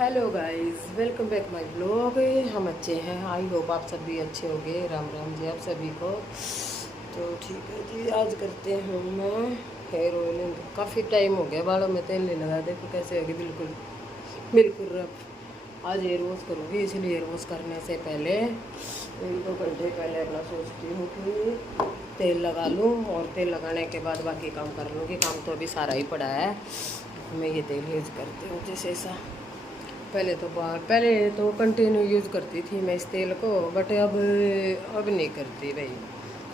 Hello guys, welcome back my blog. हम अच्छे हैं, आई होप आप सभी अच्छे होंगे। राम राम जी आप सभी को। तो ठीक है जी, आज करते हैं मैं हेयर ऑयलिंग। काफ़ी टाइम हो गया बालों में तेल नहीं लगा। देखो कैसे होगी, बिल्कुल बिल्कुल रफ। आज हेयर वॉश करूँगी, इसलिए हेयर वॉश करने से पहले 1-2 घंटे पहले अपना सोचती हूँ कि तेल लगा लूँ, और तेल लगाने के बाद बाकी काम कर लूँगी। काम तो अभी सारा ही पड़ा है। मैं ये तेल यूज़ करती हूँ जैसे ऐसा। पहले तो कंटिन्यू यूज़ करती थी मैं इस तेल को, बट अब नहीं करती भाई।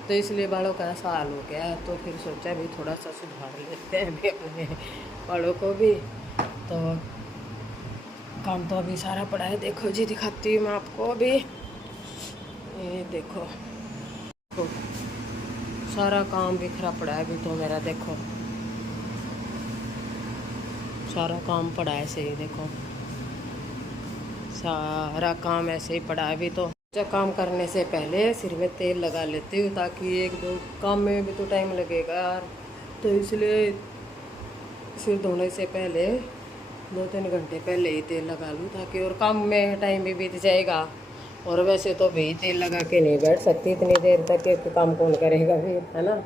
तो इसलिए बालों का ऐसा हाल हो गया है। तो फिर सोचा भी थोड़ा सा सुधार लेते हैं भी अपने बालों को भी। तो काम तो अभी सारा पड़ा है। देखो जी, दिखाती हूँ मैं आपको अभी। ये देखो, तो सारा काम बिखरा पड़ा है अभी तो मेरा। देखो सारा काम पड़ा है ऐसे ही। देखो सारा काम ऐसे ही पड़ा है अभी तो। काम करने से पहले सिर में तेल लगा लेती हूँ, ताकि 1-2 काम में भी तो टाइम लगेगा यार। तो इसलिए सिर धोने से पहले 2-3 घंटे पहले ही तेल लगा लूँ, ताकि और काम में टाइम भी बीत जाएगा। और वैसे तो भाई तेल लगा के नहीं बैठ सकती इतनी देर तक, कि काम कौन करेगा फिर, है ना।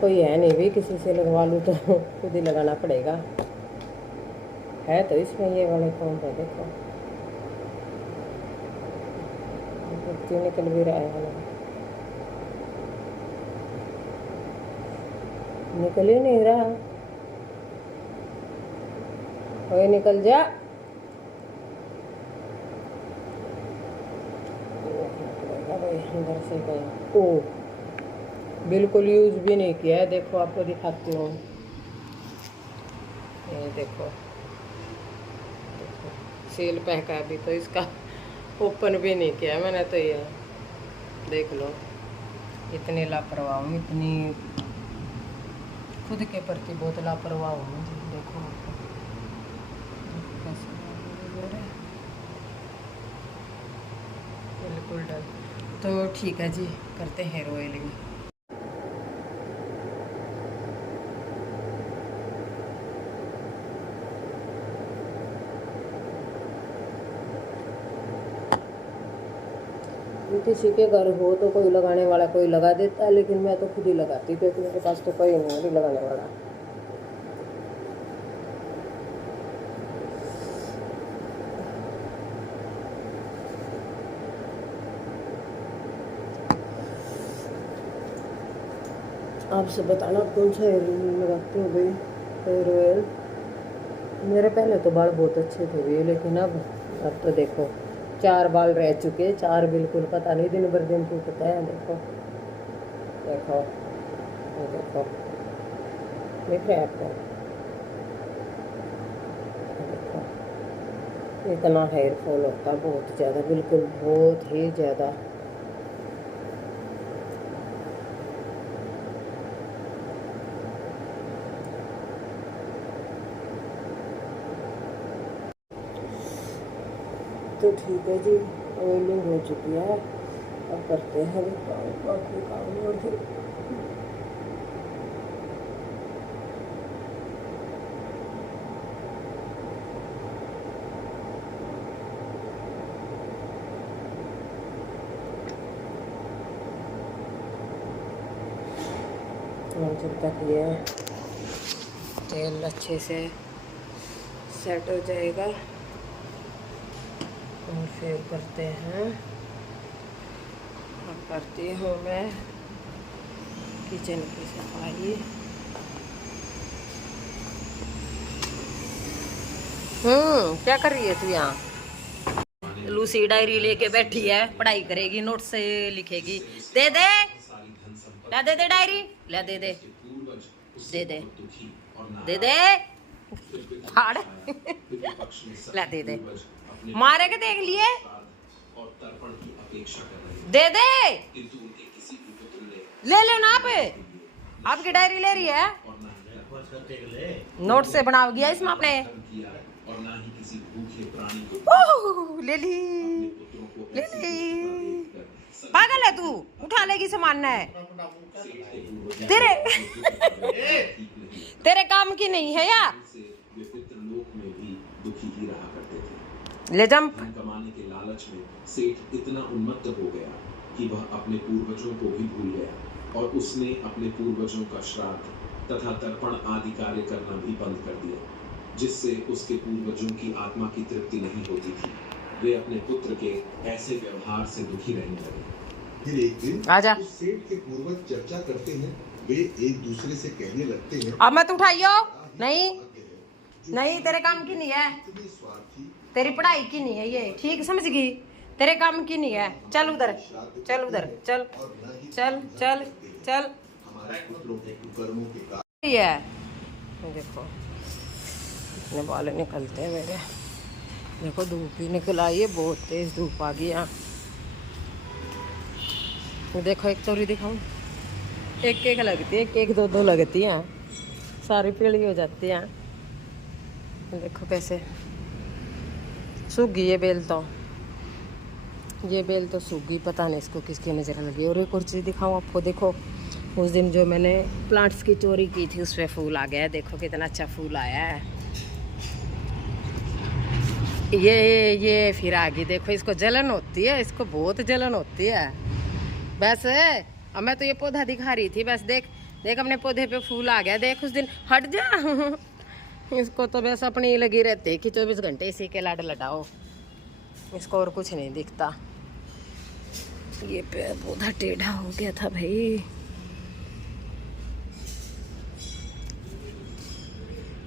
कोई है नहीं भी, किसी से लगवा लूँ तो खुद ही लगाना पड़ेगा। है तो इसमें ये वाले कौन है, देखो बच्चे निकल भी रहा है। निकल ही नहीं रहा। ओए निकल जा। भाई अंदर से गया। ओ बिल्कुल यूज भी नहीं किया है। देखो आपको दिखाती हूँ। ये देखो, सील पैक है अभी तो इसका। ओपन भी नहीं किया है मैंने तो। ये देख लो, इतनी लापरवाह हूँ, इतनी खुद के प्रति बहुत लापरवाह हूँ। देखो बिल्कुल डर। तो ठीक है जी, करते हैं हेयर ऑयलिंग। किसी के घर हो तो कोई लगाने वाला कोई लगा देता है, लेकिन मैं तो खुद ही लगाती, क्योंकि मेरे पास तो कोई नहीं है लगाने वाला। आपसे बताना कौन सा हेयर लगाती हो भाई, हेयर ऑयल। मेरे पहले तो बाल बहुत अच्छे थे भाई, लेकिन अब तो देखो 4 बाल रह चुके, 4 बिल्कुल पता नहीं दिन भर दिन टूटता है। देखो देखो ये देखो, देख रहे हैं आपको। देखो इतना हेयर फॉल होता है, बहुत ज़्यादा, बिल्कुल बहुत ही ज़्यादा। तो ठीक है जी, ऑयलिंग हो चुकी है। अब करते हैं बाकी काम। और फिर जब तक ये तेल अच्छे से सेट हो जाएगा, और फिर करते हैं। अब करती हूँ मैं किचन की सफाई। क्या कर रही है तू यहाँ? लूसी डायरी लेके बैठी है, पढ़ाई करेगी, नोट से लिखेगी। दे दे, ला दे दे डायरी, ला दे दे दे दे दे दे फाड़ ला दे दे। मारे के देख लिए, दे दे, ले लो ना। आप आपकी डायरी ले रही है, नोट से बनाओ गया इसमें आपने। ले ली ले ली, पागल है तू, उठा लेगी सामान है तेरे तेरे काम की नहीं है या ले जंप कमाने के लालच में सेठ इतना उन्मत्त हो गया कि वह अपने पूर्वजों को भी भूल गया और उसने अपने पूर्वजों का श्राद्ध तथा तर्पण आदि कार्य करना भी बंद कर दिया, जिससे उसके पूर्वजों की आत्मा की तृप्ति नहीं होती थी। वे अपने पुत्र के ऐसे व्यवहार से दुखी रहने लगे। फिर एक दिन आजा उस सेठ के पूर्वज चर्चा करते हैं, वे एक दूसरे से कहने लगते हैं, अब मत उठाइयो नहीं नहीं तेरे काम की नहीं है, इतनी स्वार्थी तेरी पढ़ाई की नहीं है ये, ठीक समझ गई, तेरे काम की नहीं है। चल उधर चल उधर चल और न ही चल चल चल हमारे पुत्रों के कुकर्मों के कारण ये है देखो इतने बाल निकलते हैं मेरे, देखो धूप भी निकल आई है, बहुत तेज धूप आ गई यहाँ। देखो एक तोरी दिखाऊं, एक एक लगती है, एक एक दो दो लगती हैं, सारी पीली हो जाती हैं। देखो कैसे सूख गई ये बेल, तो ये बेल तो सूख गई, पता नहीं इसको किसकी नज़र लगी। और एक और चीज़ दिखाऊं आपको, देखो उस दिन जो मैंने प्लांट्स की चोरी की थी उस पर फूल आ गया है, देखो कितना अच्छा फूल आया है। ये फिर आ गई, देखो इसको जलन होती है, इसको बहुत जलन होती है। बस अब मैं तो ये पौधा दिखा रही थी, बस देख देख अपने पौधे पे फूल आ गया, देख उस दिन हट जा इसको तो बस अपनी लगी रहती है कि 24 घंटे इसी के लाड लटाओ, इसको और कुछ नहीं दिखता। ये पेड़ पौधा टेढ़ा हो गया था भाई।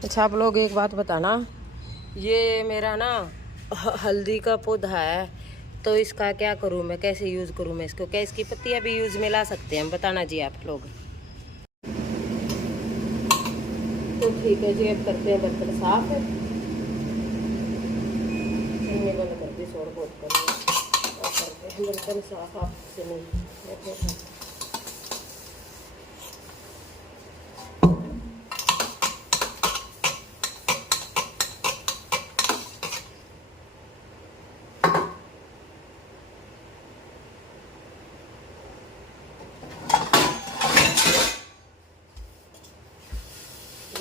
अच्छा आप लोग एक बात बताना, ये मेरा ना हल्दी का पौधा है, तो इसका क्या करूँ मैं, कैसे यूज़ करूँ मैं इसको, क्या इसकी पत्तियाँ भी यूज़ में ला सकते हैं, बताना जी आप लोग। तो ठीक है जी, अब करते हैं बर्तन साफ। चीनी बंद कर दी, शोर बहुत कर करते हैं बर्तन साफ आपसे नहीं।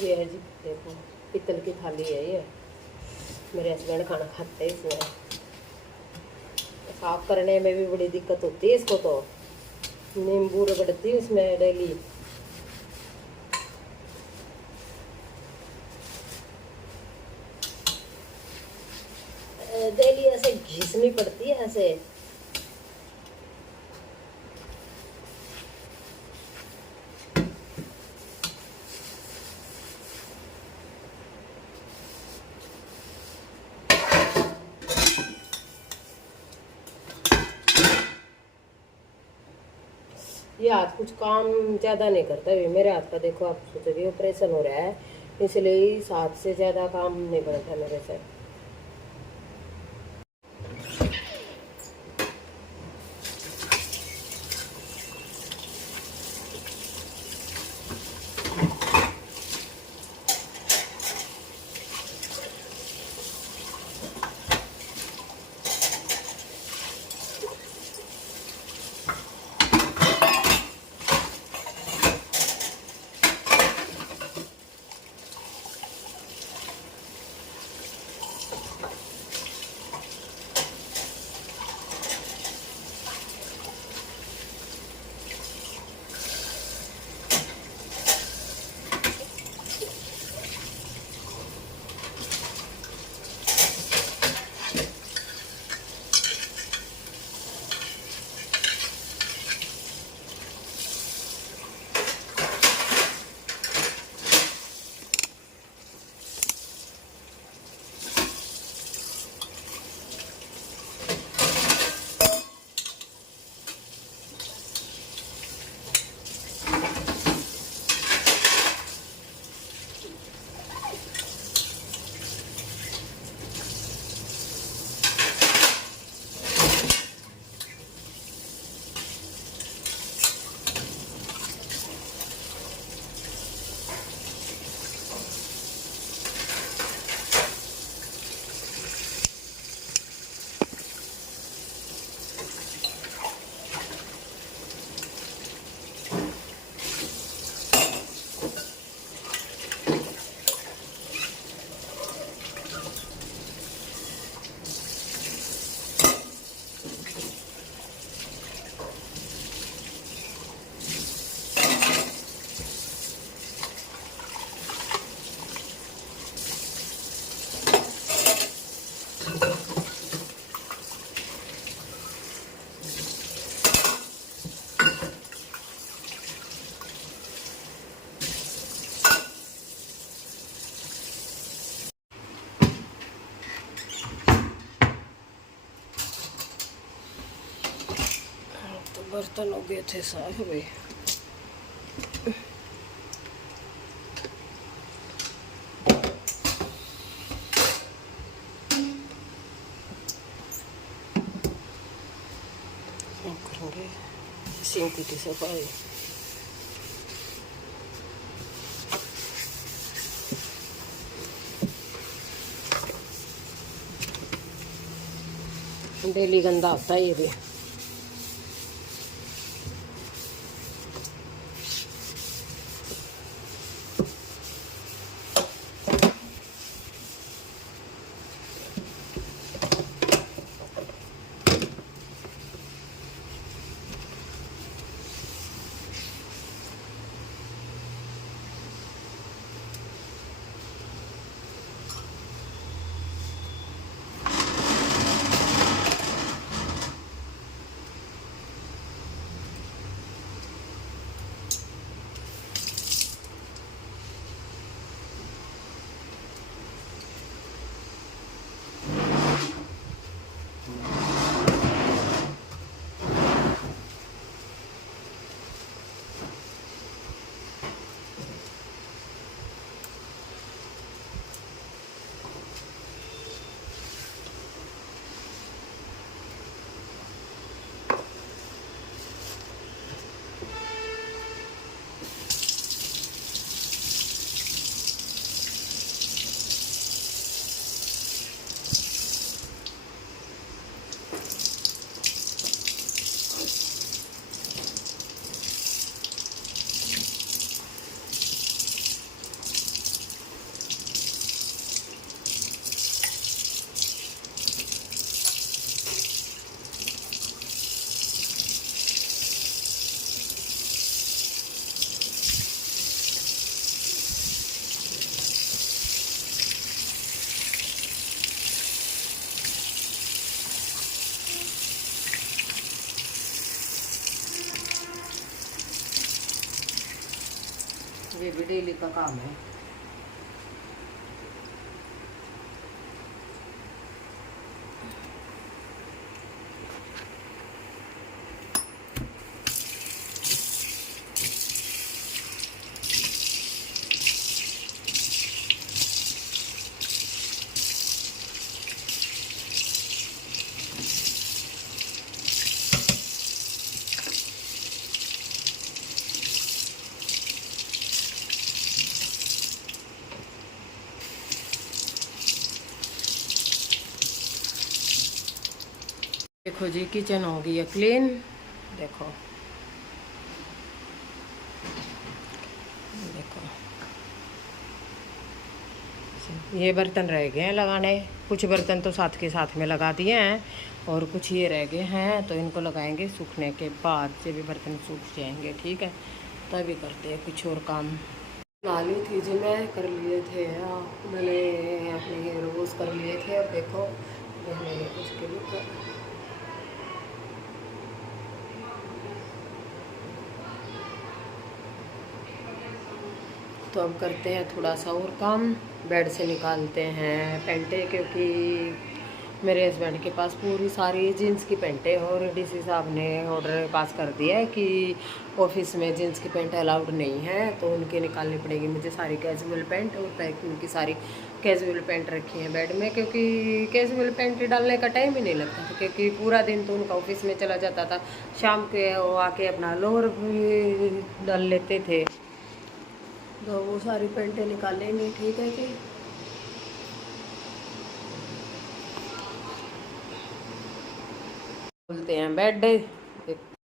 ये है जी, देखो पित्तल की थाली है ये, मेरे हस्बैंड खाना खाते हैं इसमें। साफ करने में भी बड़ी दिक्कत होती है इसको, तो नींबू रगड़ती हूँ इसमें डेली। डेली ऐसे घिसनी पड़ती है ऐसे। ये हाथ कुछ काम ज़्यादा नहीं करता है मेरे हाथ का, देखो आप सोचोगे ऑपरेशन हो रहा है इसलिए इस हाथ से ज़्यादा काम नहीं बनता मेरे से। बर्तन हो गए थे साफ भाई। करेंगे सिंक की सफाई। डेली गंदा होता है ये भी। ये भी डेली का काम है। देखो जी किचन हो गई है क्लीन। देखो देखो ये बर्तन रह गए हैं लगाने। कुछ बर्तन तो साथ के साथ में लगा दिए हैं और कुछ ये रह गए हैं, तो इनको लगाएंगे सूखने के बाद से भी बर्तन सूख जाएंगे। ठीक है, तभी करते हैं कुछ और काम। बना ली थी जी, मैं कर लिए थे। मैंने अपने हेयर वॉश कर लिए थे और देखो मैंने उसके लिए तो अब करते हैं थोड़ा सा और काम। बेड से निकालते हैं पेंटें, क्योंकि मेरे हस्बैंड के पास पूरी सारी जीन्स की पेंटें और डीसी साहब ने ऑर्डर पास कर दिया है कि ऑफिस में जीन्स की पेंट अलाउड नहीं है, तो उनकी निकालनी पड़ेगी मुझे सारी कैजुअल पेंट। और पैक उनकी सारी कैजुअल पेंट रखी हैं बेड में, क्योंकि कैजुअल पेंट डालने का टाइम ही नहीं लगता था, क्योंकि पूरा दिन तो उनका ऑफिस में चला जाता था। शाम के वो आके अपना लोअर भी डाल लेते थे, तो वो सारी पेंटें निकालेंगे। ठीक है जी, खोलते हैं बेड।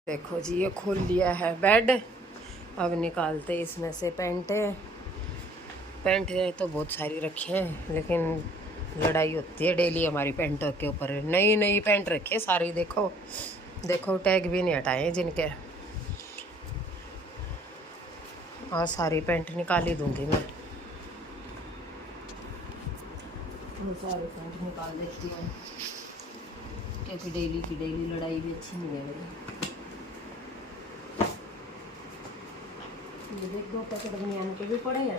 देखो जी ये खोल लिया है बेड। अब निकालते इसमें से पेंटें तो बहुत सारी रखी हैं, लेकिन लड़ाई होती है डेली हमारी पेंटों के ऊपर। नई नई पेंट रखी है सारी। देखो देखो टैग भी नहीं हटाए जिनके। और सारी पेंट निकाल ही दूंगी मैं, और सारी पेंट निकाल देती हूँ, क्योंकि डेली की डेली लड़ाई भी अच्छी नहीं है मेरी। ये देख, 2 पैकेट बनियान के भी पड़े हैं।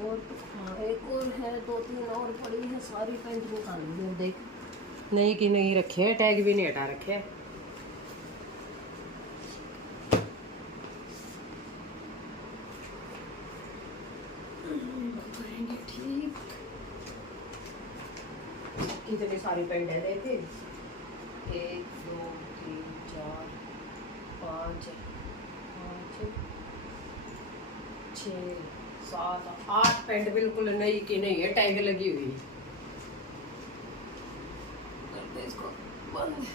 और हाँ, एक और है, 2-3 और पड़ी है। सारी पेंट निकाल दी। देख नई की नई रखे हैं, टैग भी नहीं हटा रखे हैं। करेंगे ठीक। कितनी सारी पेंट है देखे, 1 2 3 4 5 6 7 8 पेंट बिल्कुल नई की नहीं है, टैग लगी हुई है। करते हैं इसको बंद।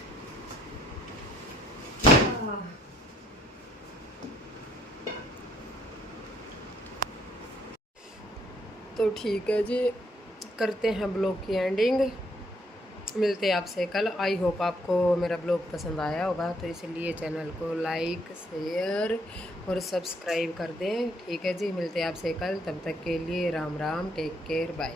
तो ठीक है जी, करते हैं ब्लॉग की एंडिंग। मिलते हैं आपसे कल। आई होप आपको मेरा ब्लॉग पसंद आया होगा, तो इसलिए चैनल को लाइक शेयर और सब्सक्राइब कर दें। ठीक है जी, मिलते हैं आपसे कल। तब तक के लिए राम राम, टेक केयर, बाय।